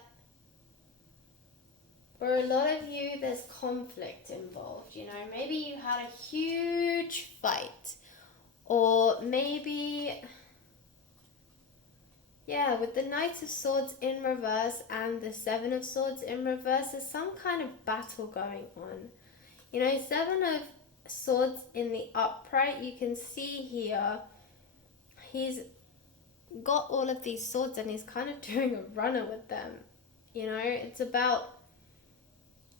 for a lot of you, there's conflict involved. You know, maybe you had a huge fight, or maybe, yeah, with the Knight of Swords in reverse and the Seven of Swords in reverse, there's some kind of battle going on. You know, Seven of Swords in the upright, you can see here, he's got all of these swords and he's kind of doing a runner with them. You know, it's about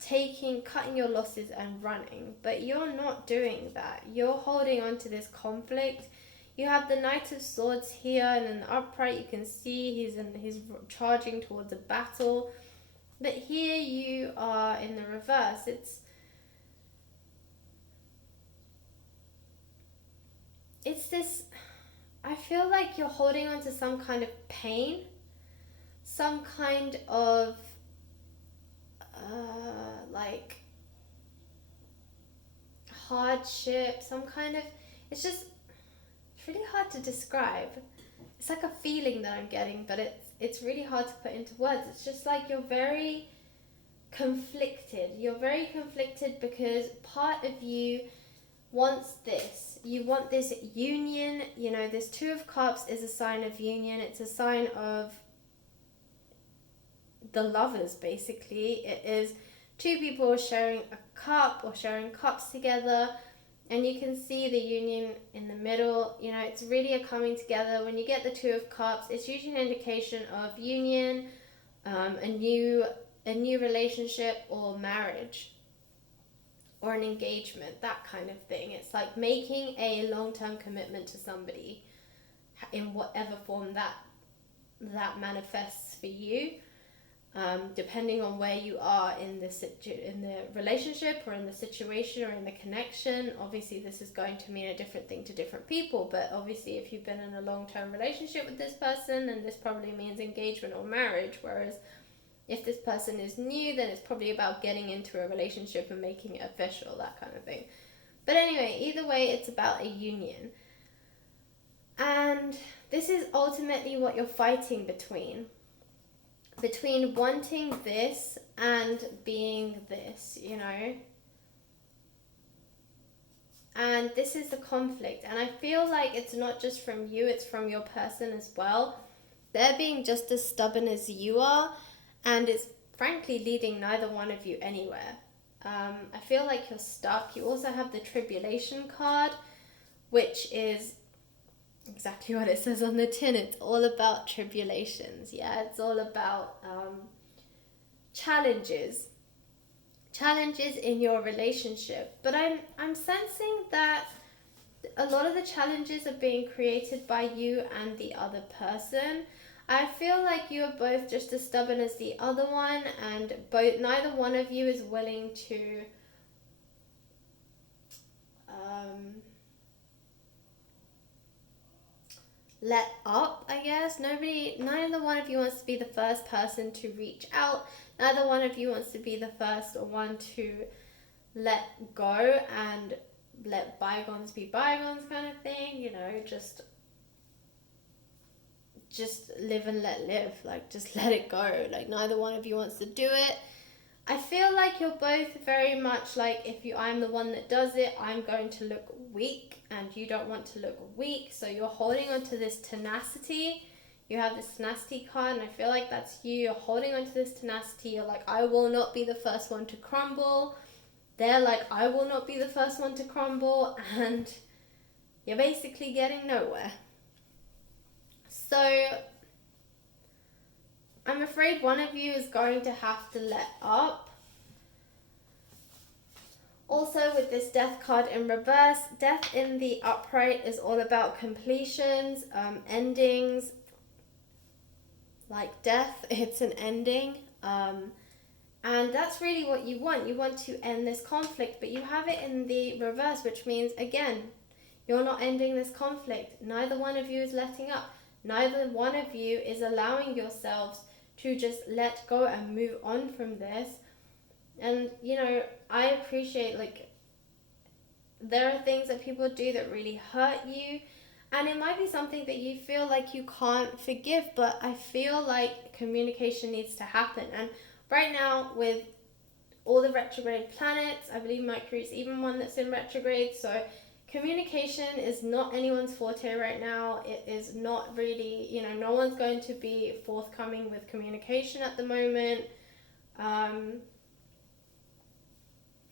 cutting your losses and running, but you're not doing that. You're holding on to this conflict. You have the Knight of Swords here, and in the upright you can see he's charging towards a battle. But here you are in the reverse. It's this, I feel like you're holding on to some kind of pain, some kind of like hardship, some kind of, it's really hard to describe. It's like a feeling that I'm getting, but it's really hard to put into words. It's just like you're very conflicted. You're very conflicted because part of you wants this. You want this union. You know, this Two of Cups is a sign of union. It's a sign of the lovers, basically. It is two people sharing a cup or sharing cups together, and you can see the union in the middle. You know, it's really a coming together. When you get the Two of Cups, it's usually an indication of union, a new relationship or marriage or an engagement, that kind of thing. It's like making a long-term commitment to somebody in whatever form that manifests for you. Depending on where you are in the relationship or in the situation or in the connection. Obviously this is going to mean a different thing to different people, but obviously if you've been in a long-term relationship with this person, then this probably means engagement or marriage, whereas if this person is new, then it's probably about getting into a relationship and making it official, that kind of thing. But anyway, either way, it's about a union. And this is ultimately what you're fighting between wanting this and being this, you know. And this is the conflict. And I feel like it's not just from you, it's from your person as well. They're being just as stubborn as you are, and it's frankly leading neither one of you anywhere. I feel like you're stuck. You also have the Tribulation card, which is exactly what it says on the tin. It's all about tribulations. Yeah, it's all about challenges. Challenges in your relationship. But I'm sensing that a lot of the challenges are being created by you and the other person. I feel like you are both just as stubborn as the other one, and neither one of you is willing to let up, I guess. Neither one of you wants to be the first person to reach out. Neither one of you wants to be the first one to let go and let bygones be bygones kind of thing, you know, just live and let live, like just let it go. Like neither one of you wants to do it. I feel like you're both very much like, I'm the one that does it, I'm going to look weak, and you don't want to look weak, so you're holding on to this tenacity. You have this tenacity card, and I feel like that's you. You're holding on to this tenacity. You're like, I will not be the first one to crumble. They're like, I will not be the first one to crumble, and you're basically getting nowhere. So I'm afraid one of you is going to have to let up. Also, with this death card in reverse, death in the upright is all about completions, endings. Like death, it's an ending. And that's really what you want. You want to end this conflict, but you have it in the reverse, which means, again, you're not ending this conflict. Neither one of you is letting up. Neither one of you is allowing yourselves to just let go and move on from this. And, you know, I appreciate, like, there are things that people do that really hurt you. And it might be something that you feel like you can't forgive, but I feel like communication needs to happen. And right now, with all the retrograde planets, I believe Mercury is even one that's in retrograde, so communication is not anyone's forte right now. It is not really, you know, no one's going to be forthcoming with communication at the moment.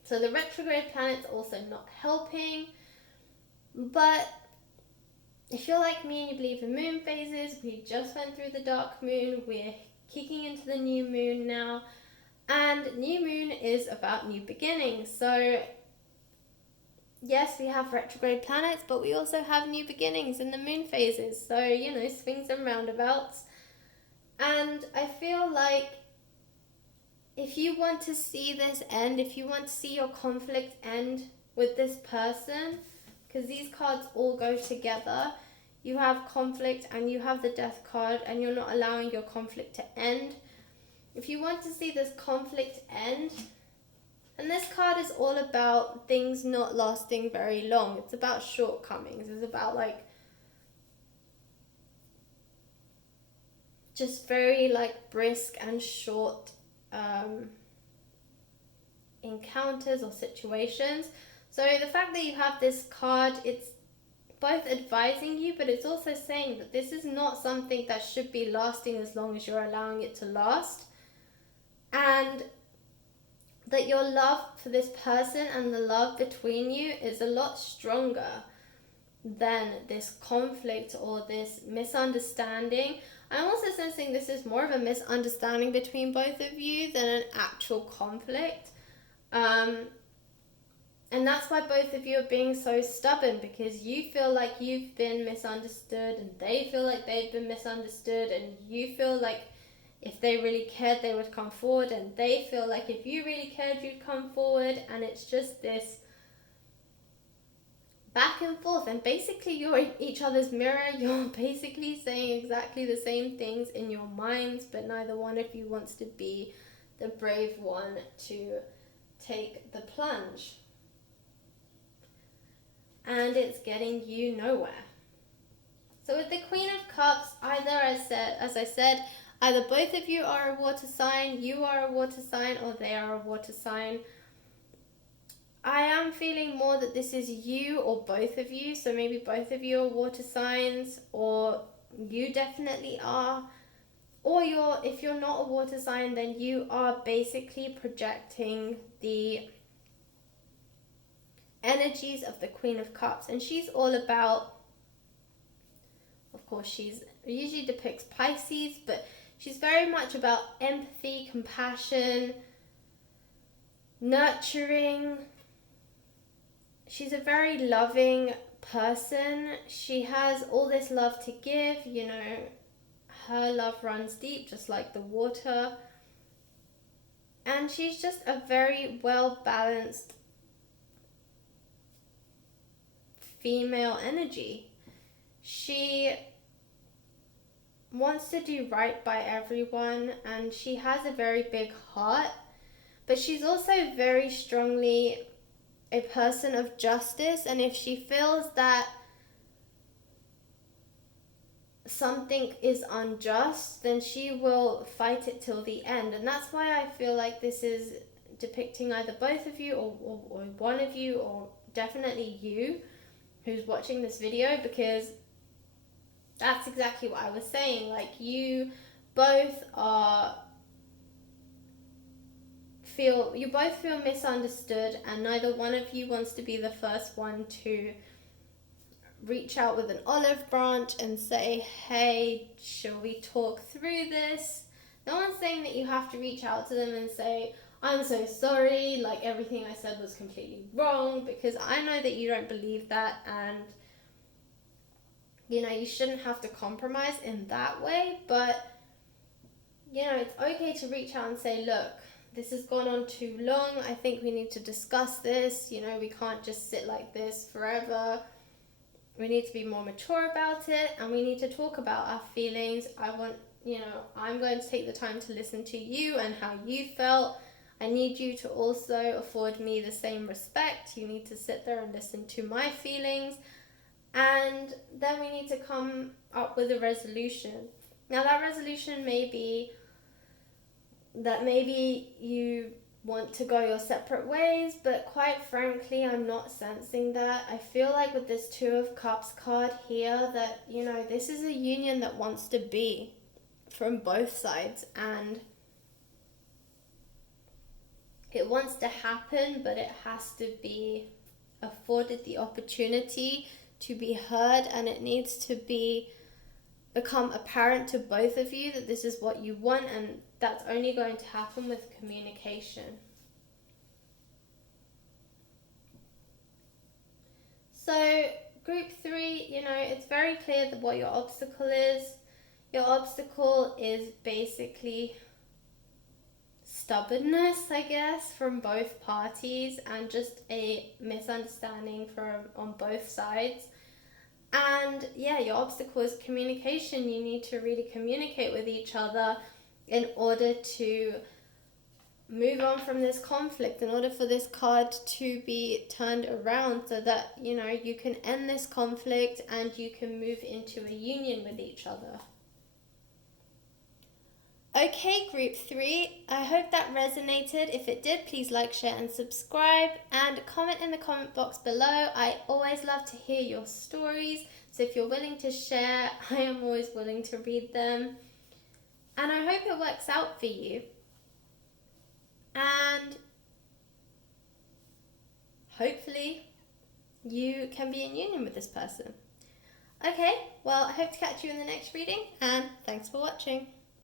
So the retrograde planet's also not helping. But if you're like me and you believe in moon phases, we just went through the dark moon. We're kicking into the new moon now. And new moon is about new beginnings. So yes, we have retrograde planets, but we also have new beginnings in the moon phases. So, you know, swings and roundabouts. And I feel like if you want to see this end, if you want to see your conflict end with this person, because these cards all go together, you have conflict and you have the death card, and you're not allowing your conflict to end. If you want to see this conflict end, and this card is all about things not lasting very long. It's about shortcomings. It's about like just very like brisk and short encounters or situations. So the fact that you have this card, it's both advising you, but it's also saying that this is not something that should be lasting as long as you're allowing it to last. And that your love for this person and the love between you is a lot stronger than this conflict or this misunderstanding. I'm also sensing this is more of a misunderstanding between both of you than an actual conflict. And that's why both of you are being so stubborn, because you feel like you've been misunderstood and they feel like they've been misunderstood, and you feel like if they really cared they would come forward, and they feel like if you really cared you'd come forward, and it's just this back and forth. And basically you're in each other's mirror. You're basically saying exactly the same things in your minds, but neither one of you wants to be the brave one to take the plunge. And it's getting you nowhere. So with the Queen of Cups, as I said, either both of you are a water sign, you are a water sign, or they are a water sign. I am feeling more that this is you or both of you. So maybe both of you are water signs, or you definitely are. Or if you're not a water sign, then you are basically projecting the energies of the Queen of Cups. And she's all about course, she's usually depicts Pisces, but she's very much about empathy, compassion, nurturing. She's a very loving person. She has all this love to give, you know, her love runs deep, just like the water. And she's just a very well-balanced female energy. She wants to do right by everyone, and she has a very big heart, but she's also very strongly a person of justice, and if she feels that something is unjust, then she will fight it till the end. And that's why I feel like this is depicting either both of you or one of you, or definitely you who's watching this video, because that's exactly what I was saying. Like, you both feel misunderstood, and neither one of you wants to be the first one to reach out with an olive branch and say, hey, shall we talk through this? No one's saying that you have to reach out to them and say, I'm so sorry, like everything I said was completely wrong, because I know that you don't believe that, and you know, you shouldn't have to compromise in that way. But you know, it's okay to reach out and say, look, this has gone on too long, I think we need to discuss this, you know, we can't just sit like this forever. We need to be more mature about it, and we need to talk about our feelings. I'm going to take the time to listen to you and how you felt. I need you to also afford me the same respect. You need to sit there and listen to my feelings, and then we need to come up with a resolution. Now, that resolution may be that maybe you want to go your separate ways, but quite frankly, I'm not sensing that. I feel like with this Two of Cups card here that, you know, this is a union that wants to be from both sides, and it wants to happen, but it has to be afforded the opportunity to be heard, and it needs to become apparent to both of you that this is what you want, and that's only going to happen with communication. So group 3, you know, it's very clear that what your obstacle is. Your obstacle is basically stubbornness, I guess, from both parties, and just a misunderstanding on both sides. And yeah, your obstacle is communication. You need to really communicate with each other in order to move on from this conflict, in order for this card to be turned around, so that, you know, you can end this conflict and you can move into a union with each other. Okay, group 3, I hope that resonated. If it did, please like, share and subscribe, and comment in the comment box below. I always love to hear your stories, so if you're willing to share, I am always willing to read them. And I hope it works out for you. And hopefully you can be in union with this person. Okay, well, I hope to catch you in the next reading, and thanks for watching.